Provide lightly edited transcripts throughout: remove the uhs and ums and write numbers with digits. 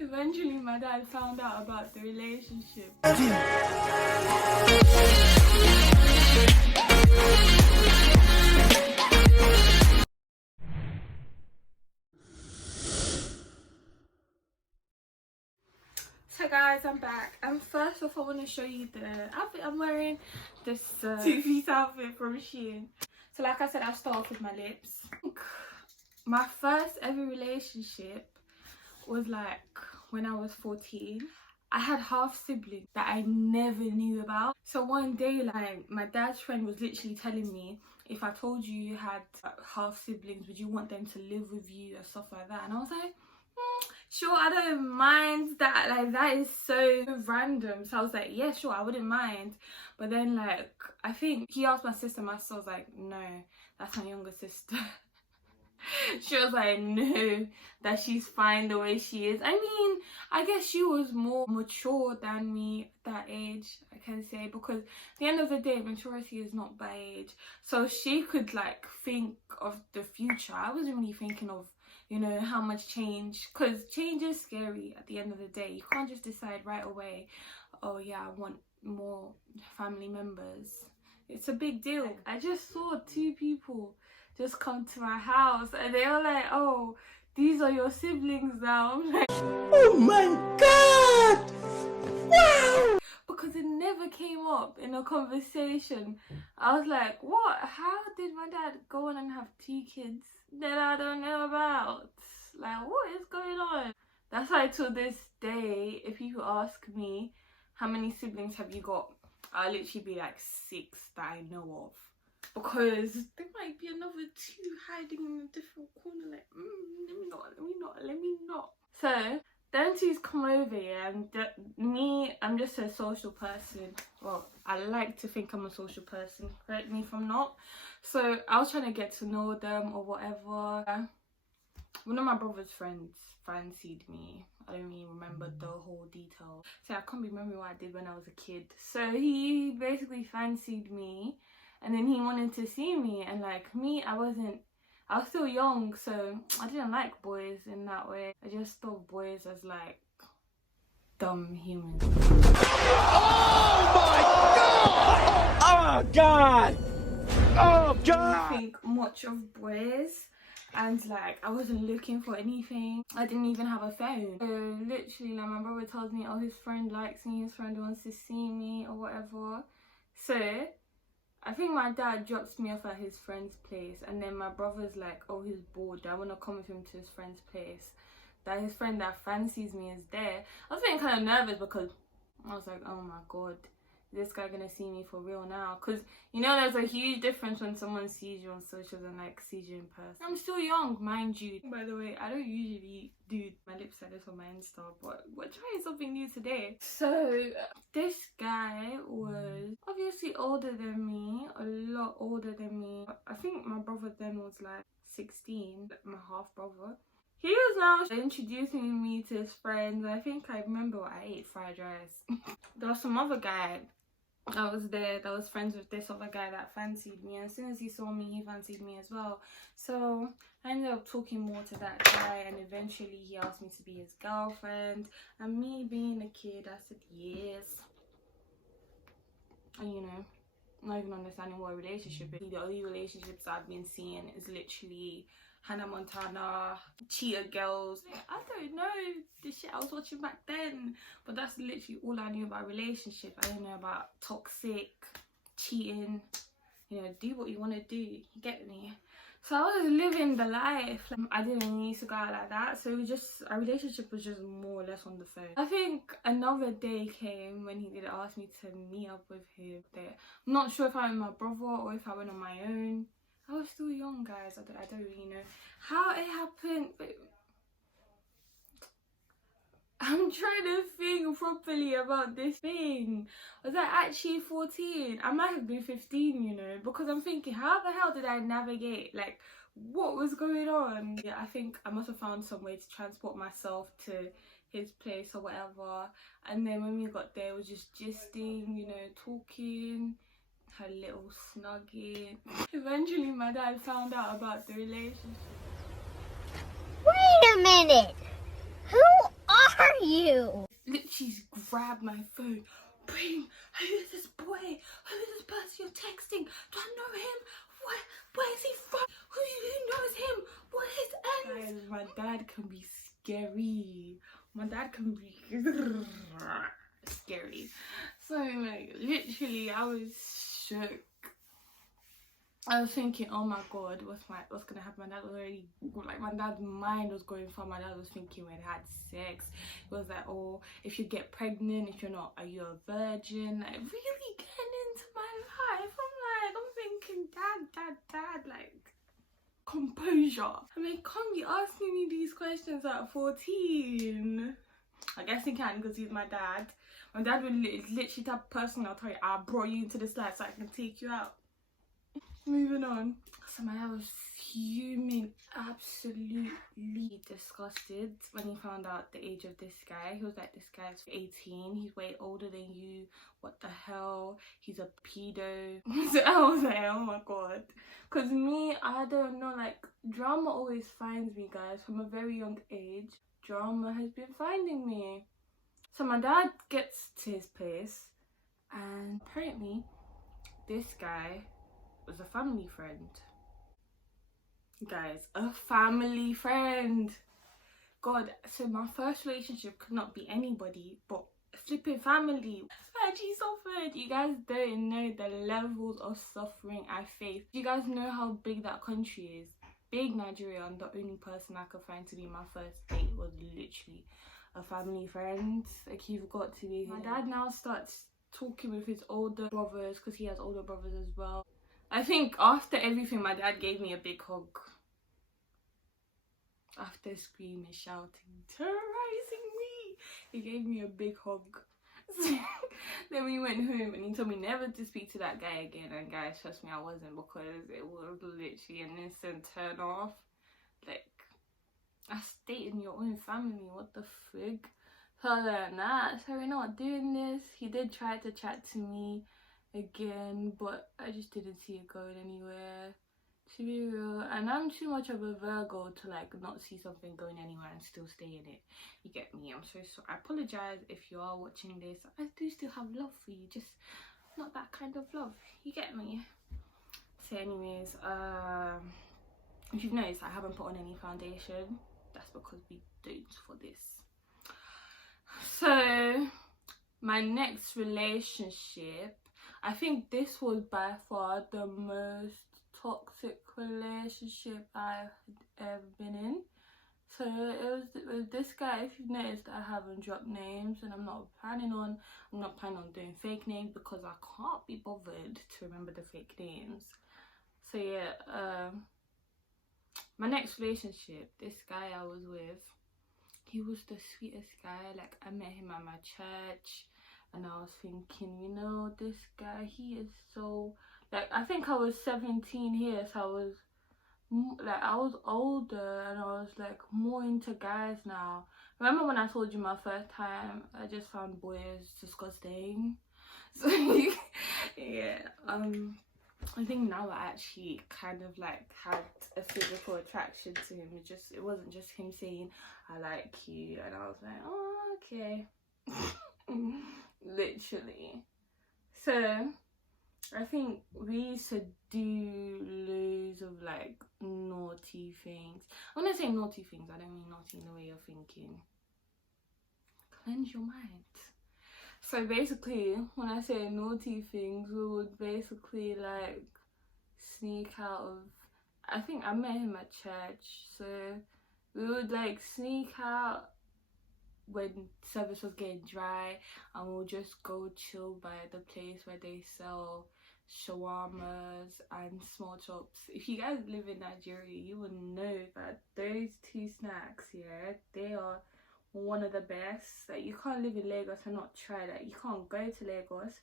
Eventually, my dad found out about the relationship. So guys, I'm back, and first off I want to show you the outfit I'm wearing. This two-piece outfit from Shein. So like I said, I'll start off with my lips. My first ever relationship was like when I was 14. I had half siblings that I never knew about. So one day, like, my dad's friend was literally telling me, if I told you had half siblings, would you want them to live with you or stuff like that? And I was like, sure, I don't mind that. Like, that is so random. So I was like, yeah, sure, I wouldn't mind. But then, like, I think he asked my sister. My sister was like, no, that's my younger sister. She was like, no, that she's fine the way she is. I mean, I guess she was more mature than me at that age, I can say, because at the end of the day, maturity is not by age. So she could like think of the future. I wasn't really thinking of, you know, how much change, because change is scary at the end of the day. You can't just decide right away, oh yeah, I want more family members. It's a big deal. I just saw two people just come to my house and they were like, oh, these are your siblings now. I'm like, oh my god, wow, because it never came up in a conversation. I was like, what, how did my dad go on and have two kids that I don't know about? Like, what is going on? That's why till this day, if people ask me how many siblings have you got, I'll literally be like 6 that I know of. Because there might be another 2 hiding in a different corner, like, let me not. So, them two's come over here, and me, I'm just a social person. Well, I like to think I'm a social person, correct me if I'm not. So, I was trying to get to know them or whatever. One of my brother's friends fancied me. I don't really remember the whole detail. So, I can't remember what I did when I was a kid. So, he basically fancied me. And then he wanted to see me, and like me, I was still young, so I didn't like boys in that way. I just thought boys as like dumb humans. oh my god, oh god, I didn't think much of boys, and like I wasn't looking for anything. I didn't even have a phone. So literally, like, my brother tells me, oh, his friend likes me, his friend wants to see me or whatever. So I think my dad drops me off at his friend's place, and then my brother's like, oh, he's bored, I want to come with him to his friend's place. That his friend that fancies me is there. I was feeling kind of nervous because I was like, oh my god, is this guy gonna see me for real now? Because, you know, there's a huge difference when someone sees you on socials and like sees you in person. I'm still young, mind you. By the way, I don't usually do my lips like this on my Insta, but we're trying something new today. So this guy was obviously older than me, a lot older than me. I think my brother then was like 16, my half brother. He was now introducing me to his friends. I think I remember I ate fried rice. There was some other guy that was there that was friends with this other guy that fancied me, and as soon as he saw me, he fancied me as well. So I ended up talking more to that guy, and eventually he asked me to be his girlfriend, and me being a kid, I said yes. And you know, not even understanding what a relationship is. The only relationships I've been seeing is literally Hannah Montana, cheater girls. I don't know the shit I was watching back then, but that's literally all I knew about relationships. I didn't know about toxic, cheating, you know, do what you want to do, you get me? So I was living the life. Like, I didn't need to go out like that, so it was just, our relationship was just more or less on the phone. I think another day came when he did ask me to meet up with him there. I'm not sure if I went with my brother or if I went on my own. I was still young, guys. I don't really know how it happened. But I'm trying to think properly about this thing. Was I actually 14? I might have been 15, you know, because I'm thinking, how the hell did I navigate? Like, what was going on? Yeah, I think I must have found some way to transport myself to his place or whatever. And then when we got there, it was just gisting, you know, talking. Her little snugging. Eventually my dad found out about the relationship. Wait a minute! Who are you. Literally grabbed my phone. Bring, who is this boy? Who is this person you're texting? Do I know him? Where is he from? Who knows him? What is his end? Guys, my dad can be scary. My dad can be scary. So like literally I was shook. I was thinking, oh my god, what's gonna happen? My dad was already, like, my dad's mind was going far. My dad was thinking we'd had sex. It was like, oh, if you get pregnant, if you're not, are you a virgin? Like, really getting into my life. I'm thinking, dad, like, composure. I mean, can't be asking me these questions at 14. I guess he can because he's my dad. My dad would literally the type of person I'll tell you, I brought you into this life so I can take you out. Moving on. So my dad was fuming, absolutely disgusted when he found out the age of this guy. He was like, this guy's 18, he's way older than you, what the hell, he's a pedo. So I was like, oh my god. Because me, I don't know, like, drama always finds me, guys. From a very young age, drama has been finding me. So my dad gets to his place and apparently this guy was a family friend. Guys, a family friend. God, so my first relationship could not be anybody but flipping family. He suffered. You guys don't know the levels of suffering I faced. You guys know how big that country is. Big Nigeria, and the only person I could find to be my first date was literally a family friend. Like, you've got to be. My dad now starts talking with his older brothers because he has older brothers as well. I think after everything, my dad gave me a big hug. After screaming, shouting, terrorizing me, he gave me a big hug. Then we went home and he told me never to speak to that guy again. And guys, trust me, I wasn't, because it was literally an instant turn off. Like, I stayed in your own family, what the frig? So like, nah, so we're not doing this. He did try to chat to me again, but I just didn't see it going anywhere, to be real. And I'm too much of a Virgo to like not see something going anywhere and still stay in it. You get me? I'm so sorry. I apologize if you are watching this. I do still have love for you, just not that kind of love. You get me? So anyways, if you've noticed, I haven't put on any foundation. That's because we don't for this. So my next relationship, I think this was by far the most toxic relationship I've ever been in. So it was with this guy. If you've noticed, I haven't dropped names, and I'm not planning on doing fake names because I can't be bothered to remember the fake names. So yeah, my next relationship, this guy I was with, he was the sweetest guy. Like, I met him at my church. And I was thinking, you know, this guy, he is so, like, I think I was 17 here, so I was older, and I was like more into guys now. Remember when I told you my first time, I just found boys disgusting. So yeah, I think now I actually kind of like had a physical attraction to him. It wasn't just him saying I like you, and I was like, oh, okay. Literally. So I think we used to do loads of like naughty things. When I say naughty things, I don't mean naughty in the way you're thinking. Cleanse your mind. So basically, when I say naughty things, we would basically like sneak out of, I think I met him at church, so we would like sneak out when service was getting dry, and we'll just go chill by the place where they sell shawarmas and small chops. If you guys live in Nigeria, you will know that those two snacks, yeah, they are one of the best. Like, you can't live in Lagos and not try that. You can't go to Lagos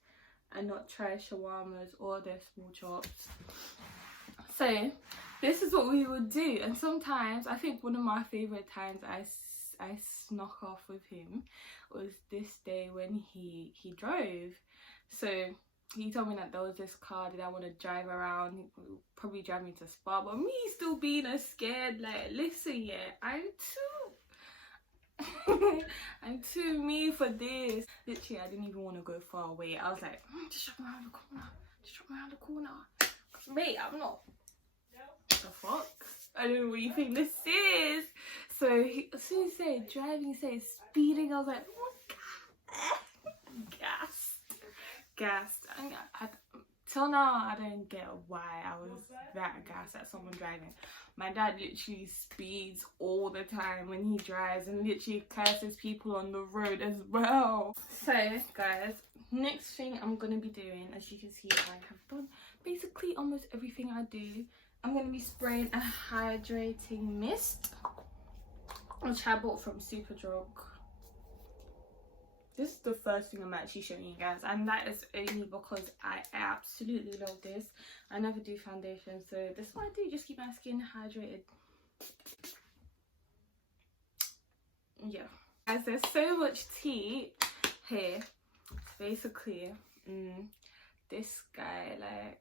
and not try shawarmas or their small chops. So this is what we would do. And sometimes, I think one of my favorite times I snuck off with him was this day when he drove. So he told me that there was this car that I want to drive around. He would probably drive me to Spa, but me still being a scared, like, listen, yeah, I'm too I'm too me for this. Literally, I didn't even want to go far away. I was like, just drop me around the corner. Just drop me around the corner. Mate, I'm not. The fuck? I don't know what you think this is. So as soon as he said driving, he said speeding. I was like, oh my god. Gassed. Till now, I don't get why I was that gassed at someone driving. My dad literally speeds all the time when he drives and literally curses people on the road as well. So guys, next thing I'm gonna be doing, as you can see, I have done basically almost everything I do. I'm gonna be spraying a hydrating mist, which I bought from Superdrug. This is the first thing I'm actually showing you guys, and that is only because I absolutely love this. I never do foundation, so this is what I do, just keep my skin hydrated. Yeah. Guys, there's so much tea here. Basically, this guy, like,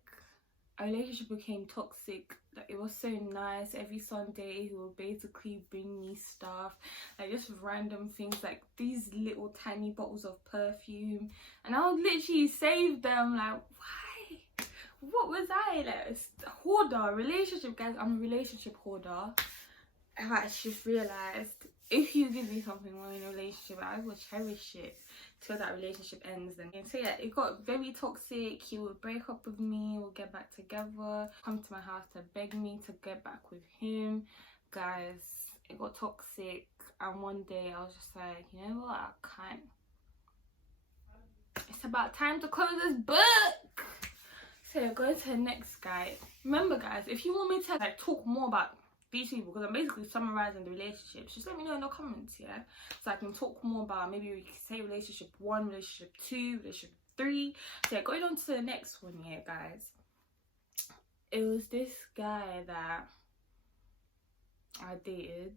our relationship became toxic. Like, it was so nice. Every Sunday he would basically bring me stuff, like just random things, like these little tiny bottles of perfume, and I would literally save them. Like, why? What was I like? It's hoarder relationship, guys. I'm a relationship hoarder. I just realized if you give me something while in a relationship, I will cherish it till that relationship ends. And so yeah, it got very toxic. He would break up with me, we'll get back together, come to my house to beg me to get back with him. Guys, it got toxic, and one day I was just like, you know what, I can't. It's about time to close this book. So go to the next guy. Remember guys, if you want me to like talk more about these people, because I'm basically summarizing the relationships, just let me know in the comments, yeah, so I can talk more about, maybe we can say relationship 1, relationship 2, relationship 3. So yeah, going on to the next one here, guys. It was this guy that I dated.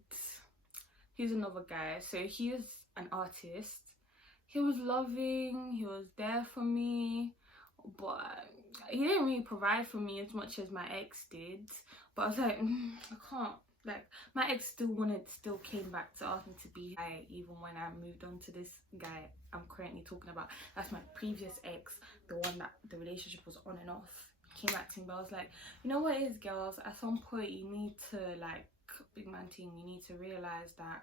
He's another guy, so he was an artist. He was loving, he was there for me, but he didn't really provide for me as much as my ex did. But I was like, I can't. Like, my ex still came back to ask me to be high, even when I moved on to this guy I'm currently talking about. That's my previous ex, the one that the relationship was on and off. He came back to me, but I was like, you know what it is, girls? At some point, you need to, like, big man thing, you need to realize that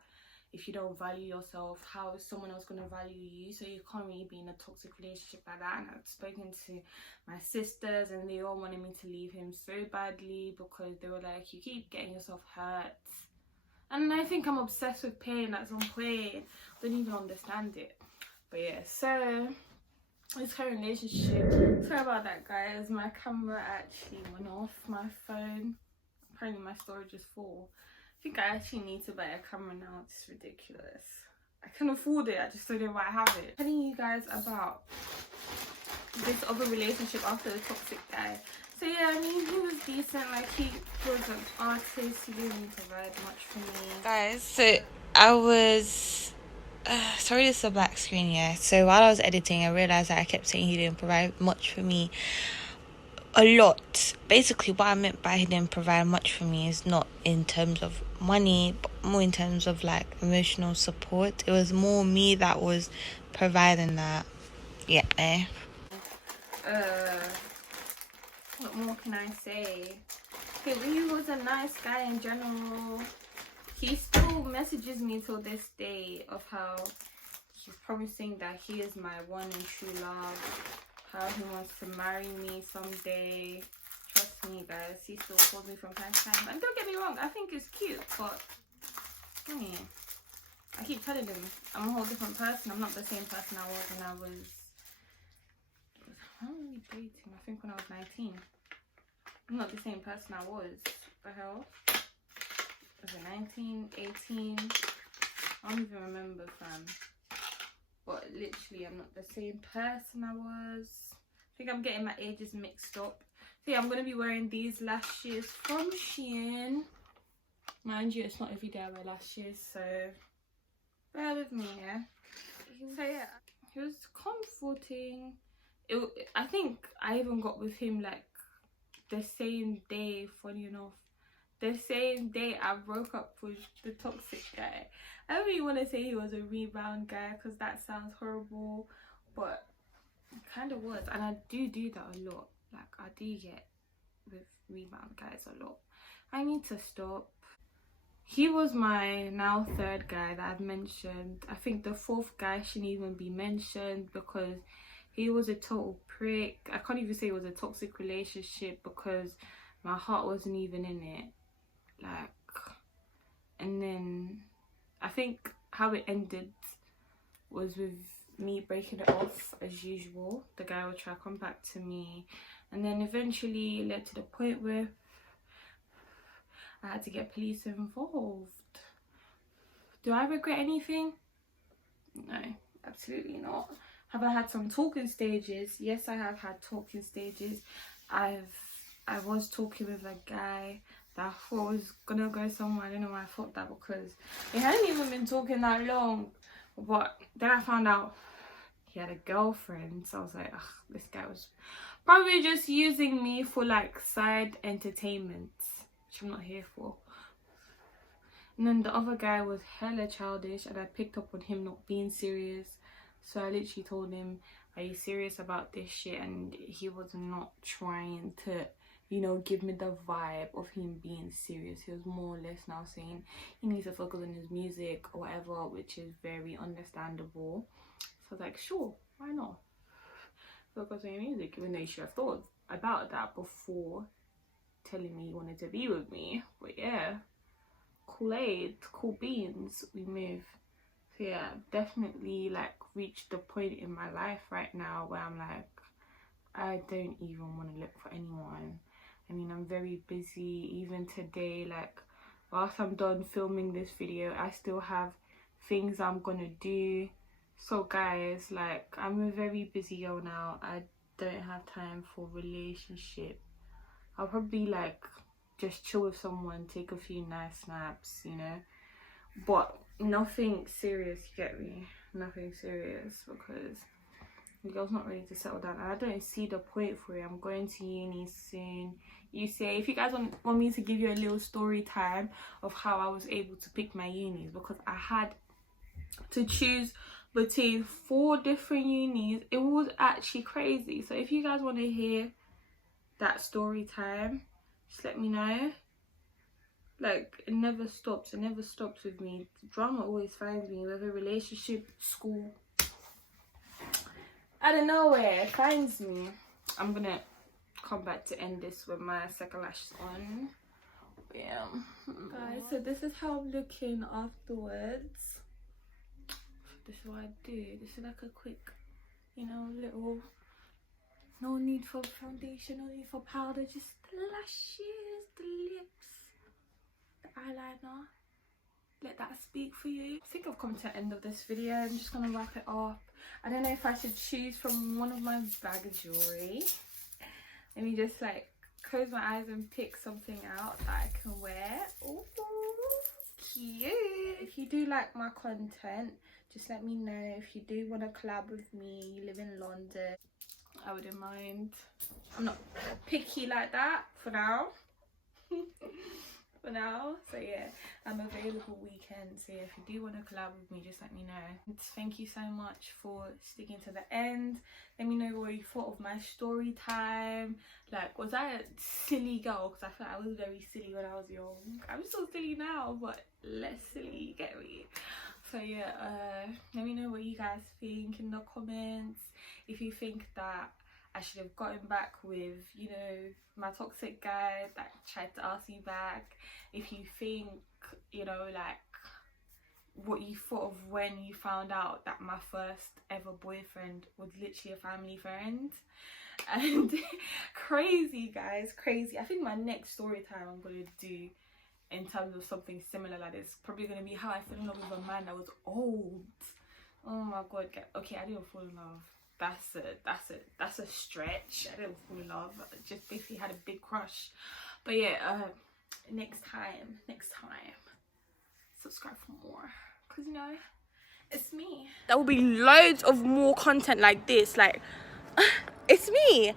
if you don't value yourself, how is someone else going to value you? So you can't really be in a toxic relationship like that. And I've spoken to my sisters, and they all wanted me to leave him so badly, because they were like, you keep getting yourself hurt. And I think I'm obsessed with pain at some point. I don't even understand it. But yeah, so this current relationship, sorry about that guys, my camera actually went off, my phone. Apparently my storage is full. I think I actually need to buy a camera now. It's ridiculous. I can afford it, I just don't know why I have it. Telling you guys about this other relationship after the toxic guy. So yeah, I mean, he was decent. Like, he was an artist. He didn't really provide much for me. Guys, so I was sorry, this is a black screen, yeah. So while I was editing, I realized that I kept saying he didn't provide much for me. A lot. Basically, what I meant by he didn't provide much for me is not in terms of money, but more in terms of like emotional support. It was more me that was providing that. Yeah. What more can I say? He really was a nice guy in general. He still messages me till this day of how he's promising that he is my one and true love. How he wants to marry me someday. Trust me guys, he still calls me from time to time. And don't get me wrong, I think it's cute, but I mean, I keep telling him I'm a whole different person. I'm not the same person I was when I was how many dating? I think when I was 19. I'm not the same person I was. What the hell? Was it 19, 18? I don't even remember, fam. But literally, I'm not the same person I was. I think I'm getting my ages mixed up. So yeah, I'm going to be wearing these lashes from Shein. Mind you, it's not every day I wear lashes, so bear with me, yeah. So yeah, he was comforting. I think I even got with him like the same day, funny enough, the same day I broke up with the toxic guy. I don't really want to say he was a rebound guy because that sounds horrible, but it kind of was. And I do that a lot. Like, I do get with rebound guys a lot. I need to stop. He was my now third guy that I've mentioned. I think the fourth guy shouldn't even be mentioned because he was a total prick. I can't even say it was a toxic relationship because my heart wasn't even in it. Like, and then I think how it ended was with me breaking it off as usual. The guy would try to come back to me, and then eventually it led to the point where I had to get police involved. Do I regret anything? No, absolutely not. Have I had some talking stages? Yes, I have had talking stages. I was talking with a guy that I thought was gonna go somewhere. I don't know why I thought that because we hadn't even been talking that long. But then I found out he had a girlfriend, so I was like, ugh, this guy was probably just using me for like side entertainment, which I'm not here for. And then the other guy was hella childish, and I picked up on him not being serious. So I literally told him, are you serious about this shit? And he was not trying to, you know, give me the vibe of him being serious. He was more or less now saying he needs to focus on his music or whatever, which is very understandable. So I was like, sure, why not? Focus on your music, even though you should have thought about that before telling me you wanted to be with me. But yeah, Kool-Aid, cool beans, we move. So yeah, definitely like reached the point in my life right now where I'm like, I don't even want to look for anyone. I mean, I'm very busy. Even today, like whilst I'm done filming this video, I still have things I'm gonna do. So guys, like, I'm a very busy girl now. I don't have time for relationship. I'll probably like just chill with someone, take a few nice snaps, you know, but nothing serious, you get me? Nothing serious, because the girl's not ready to settle down, and I don't see the point for it. I'm going to uni soon. You say, if you guys want me to give you a little story time of how I was able to pick my unis, because I had to choose between 4 different unis. It was actually crazy. So if you guys want to hear that story time, just let me know. Like, it never stops. It never stops with me. Drama always finds me, whether relationship, school, out of nowhere, it finds me. I'm gonna come back to end this with my second lashes on. Yeah, guys, so this is how I'm looking afterwards. This is what I do. This is like a quick, you know, little, no need for foundation, no need for powder, just the lashes, the lips, the eyeliner. Let that speak for you. I think I've come to the end of this video. I'm just gonna wrap it up. I don't know if I should choose from one of my bag of jewelry. Let me just like close my eyes and pick something out that I can wear. Ooh, cute. If you do like my content, just let me know. If you do want to collab with me, you live in London, I wouldn't mind. I'm not picky like that for now. For now, so yeah, I'm available weekends. So yeah, if you do want to collab with me, just let me know. And thank you so much for sticking to the end. Let me know what you thought of my story time. Like, was I a silly girl? Because I feel like I was very silly when I was young. I'm still silly now, but less silly, you get me? So yeah, let me know what you guys think in the comments. If you think that I should have gotten back with, you know, my toxic guy that tried to ask me back. If you think, you know, like what you thought of when you found out that my first ever boyfriend was literally a family friend. And crazy, guys, crazy. I think my next story time I'm gonna do in terms of something similar like this, probably gonna be how I fell in love with a man that was old. Oh my god. Okay, I didn't fall in love. That's a stretch. I didn't fall in love. I just basically had a big crush. But yeah, next time, subscribe for more, because you know, it's me. There will be loads of more content like this. Like, it's me.